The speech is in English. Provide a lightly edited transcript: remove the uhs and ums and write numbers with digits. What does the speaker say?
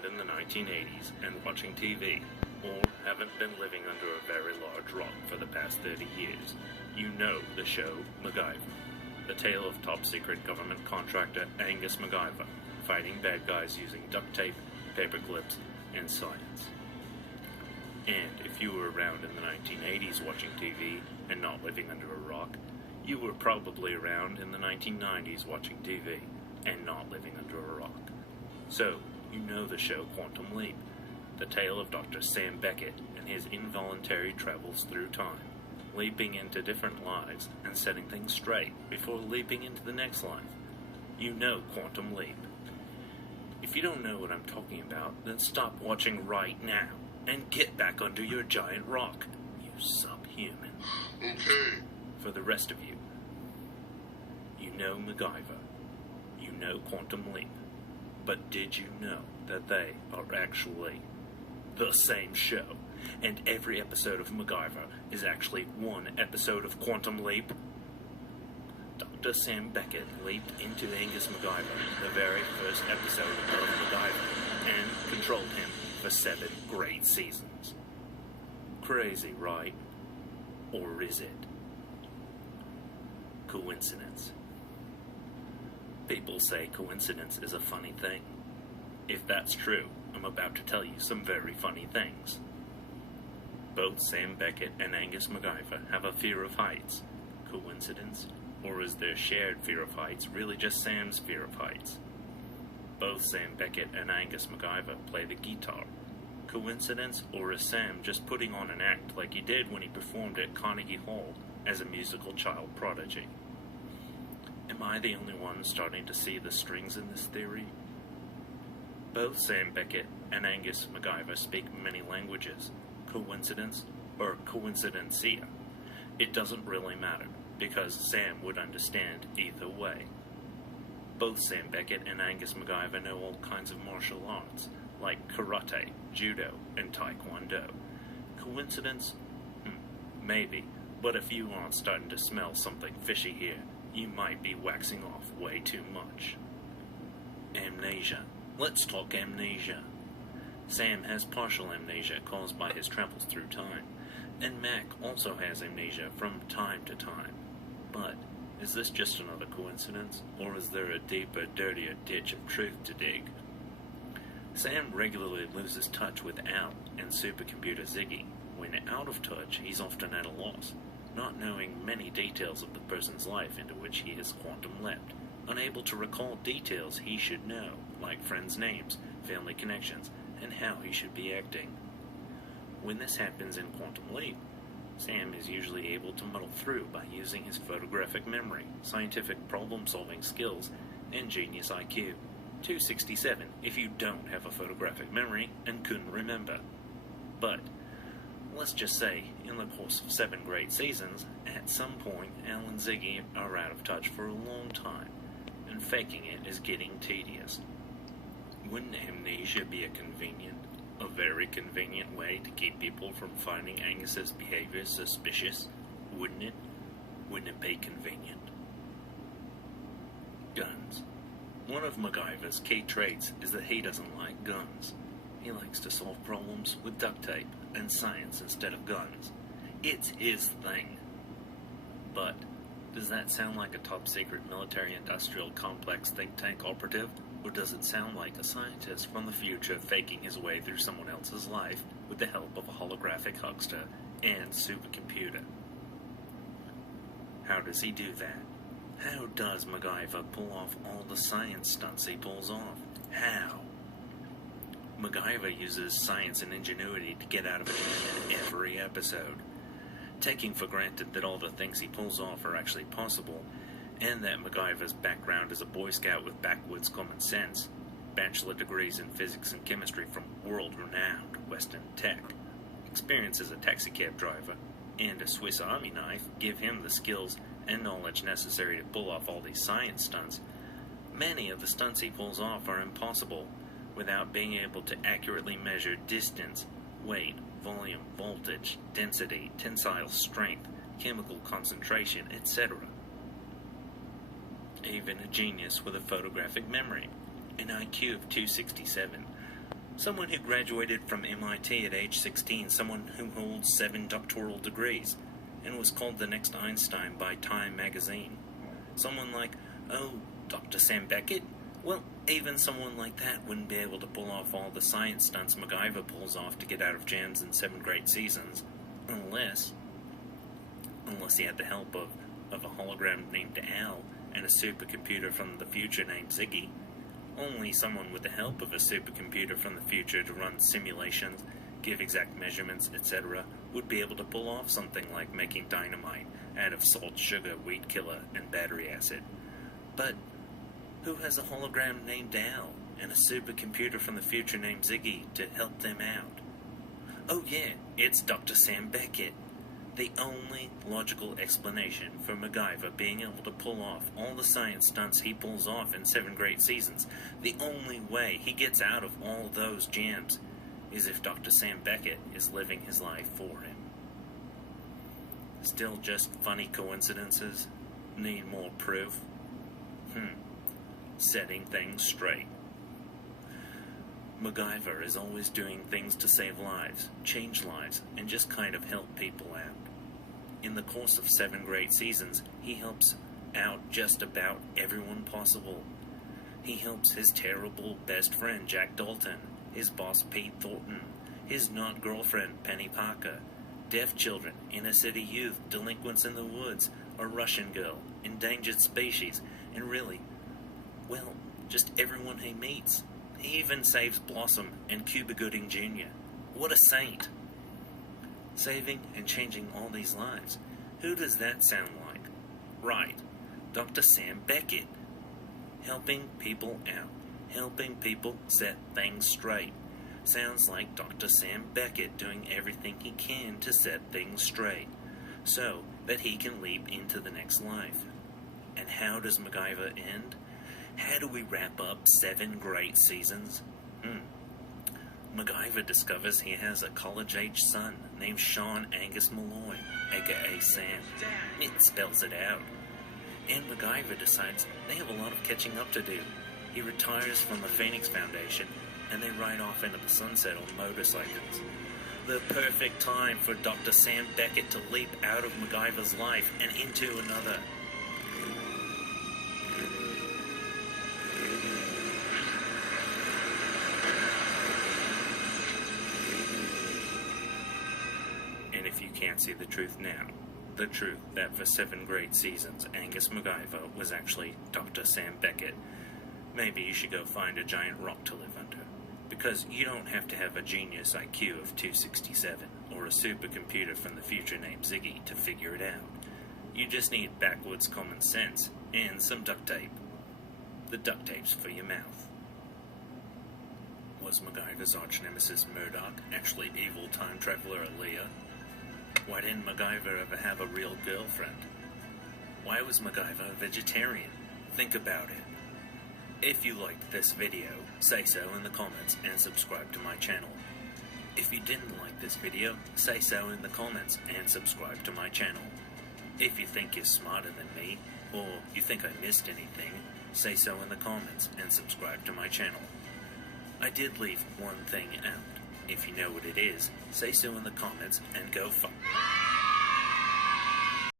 around in the 1980s and watching TV, or haven't been living under a very large rock for the past 30 years, you know the show MacGyver, the tale of top-secret government contractor Angus MacGyver fighting bad guys using duct tape, paper clips, and science. And if you were around in the 1980s watching TV and not living under a rock, you were probably around in the 1990s watching TV and not living under a rock. So, you know the show Quantum Leap, the tale of Dr. Sam Beckett and his involuntary travels through time, leaping into different lives and setting things straight before leaping into the next life. You know Quantum Leap. If you don't know what I'm talking about, then stop watching right now and get back under your giant rock, you subhuman. Okay. For the rest of you, you know MacGyver, you know Quantum Leap, but did you know that they are actually the same show, and every episode of MacGyver is actually one episode of Quantum Leap? Dr. Sam Beckett leaped into Angus MacGyver, the very first episode of MacGyver, and controlled him for 7 great seasons. Crazy, right? Or is it coincidence? People say coincidence is a funny thing. If that's true, I'm about to tell you some very funny things. Both Sam Beckett and Angus MacGyver have a fear of heights. Coincidence? Or is their shared fear of heights really just Sam's fear of heights? Both Sam Beckett and Angus MacGyver play the guitar. Coincidence, or is Sam just putting on an act like he did when he performed at Carnegie Hall as a musical child prodigy? Am I the only one starting to see the strings in this theory? Both Sam Beckett and Angus MacGyver speak many languages. Coincidence or coincidencia? It doesn't really matter, because Sam would understand either way. Both Sam Beckett and Angus MacGyver know all kinds of martial arts, like karate, judo, and taekwondo. Coincidence? Maybe, but if you aren't starting to smell something fishy here, you might be waxing off way too much. Amnesia. Let's talk amnesia. Sam has partial amnesia caused by his travels through time, and Mac also has amnesia from time to time. But is this just another coincidence, or is there a deeper, dirtier ditch of truth to dig? Sam regularly loses touch with Al and supercomputer Ziggy. When out of touch, he's often at a loss, not knowing many details of the person's life into which he has quantum leapt, unable to recall details he should know, like friends' names, family connections, and how he should be acting. When this happens in Quantum Leap, Sam is usually able to muddle through by using his photographic memory, scientific problem-solving skills, and genius IQ. 267 if you don't have a photographic memory and couldn't remember. But let's just say, in the course of 7 great seasons, at some point Al and Ziggy are out of touch for a long time, and faking it is getting tedious. Wouldn't amnesia be a very convenient way to keep people from finding Angus's behavior suspicious? Wouldn't it? Wouldn't it be convenient? Guns. One of MacGyver's key traits is that he doesn't like guns. He likes to solve problems with duct tape and science instead of guns. It's his thing. But does that sound like a top-secret military-industrial complex think tank operative? Or does it sound like a scientist from the future faking his way through someone else's life with the help of a holographic huckster and supercomputer? How does he do that? How does MacGyver pull off all the science stunts he pulls off? How? MacGyver uses science and ingenuity to get out of it in every episode, taking for granted that all the things he pulls off are actually possible, and that MacGyver's background as a Boy Scout with backwoods common sense, bachelor degrees in physics and chemistry from world-renowned Western tech, experience as a taxicab driver, and a Swiss Army knife give him the skills and knowledge necessary to pull off all these science stunts. Many of the stunts he pulls off are impossible without being able to accurately measure distance, weight, volume, voltage, density, tensile strength, chemical concentration, etc. Even a genius with a photographic memory, an IQ of 267, Someone who graduated from MIT at age 16, someone who holds 7 doctoral degrees, and was called the next Einstein by Time magazine. Someone like, oh, Dr. Sam Beckett? Well, even someone like that wouldn't be able to pull off all the science stunts MacGyver pulls off to get out of jams in 7 great seasons, unless he had the help of a hologram named Al and a supercomputer from the future named Ziggy. Only someone with the help of a supercomputer from the future to run simulations, give exact measurements, etc., would be able to pull off something like making dynamite out of salt, sugar, weed killer, and battery acid. But who has a hologram named Al and a supercomputer from the future named Ziggy to help them out? Oh yeah, it's Dr. Sam Beckett. The only logical explanation for MacGyver being able to pull off all the science stunts he pulls off in 7 great seasons, the only way he gets out of all those jams, is if Dr. Sam Beckett is living his life for him. Still just funny coincidences? Need more proof? Setting things straight. MacGyver is always doing things to save lives, change lives, and just kind of help people out. In the course of 7 great seasons, he helps out just about everyone possible. He helps his terrible best friend Jack Dalton, his boss Pete Thornton, his not-girlfriend Penny Parker, deaf children, inner-city youth, delinquents in the woods, a Russian girl, endangered species, and really, well, just everyone he meets. He even saves Blossom and Cuba Gooding Jr. What a saint! Saving and changing all these lives. Who does that sound like? Right, Dr. Sam Beckett. Helping people out. Helping people set things straight. Sounds like Dr. Sam Beckett doing everything he can to set things straight, so that he can leap into the next life. And how does MacGyver end? How do we wrap up 7 great seasons? MacGyver discovers he has a college-age son named Sean Angus Malloy, aka Sam. It spells it out. And MacGyver decides they have a lot of catching up to do. He retires from the Phoenix Foundation, and they ride off into the sunset on motorcycles. The perfect time for Dr. Sam Beckett to leap out of MacGyver's life and into another. And if you can't see the truth now, the truth that for 7 great seasons Angus MacGyver was actually Dr. Sam Beckett, maybe you should go find a giant rock to live under. Because you don't have to have a genius IQ of 267 or a supercomputer from the future named Ziggy to figure it out. You just need backwoods common sense and some duct tape. The duct tape's for your mouth. Was MacGyver's arch-nemesis Murdoch actually evil time traveler Aaliyah? Why didn't MacGyver ever have a real girlfriend? Why was MacGyver a vegetarian? Think about it. If you liked this video, say so in the comments and subscribe to my channel. If you didn't like this video, say so in the comments and subscribe to my channel. If you think you're smarter than me, or you think I missed anything, say so in the comments and subscribe to my channel. I did leave one thing out. If you know what it is, say so in the comments and go fuck.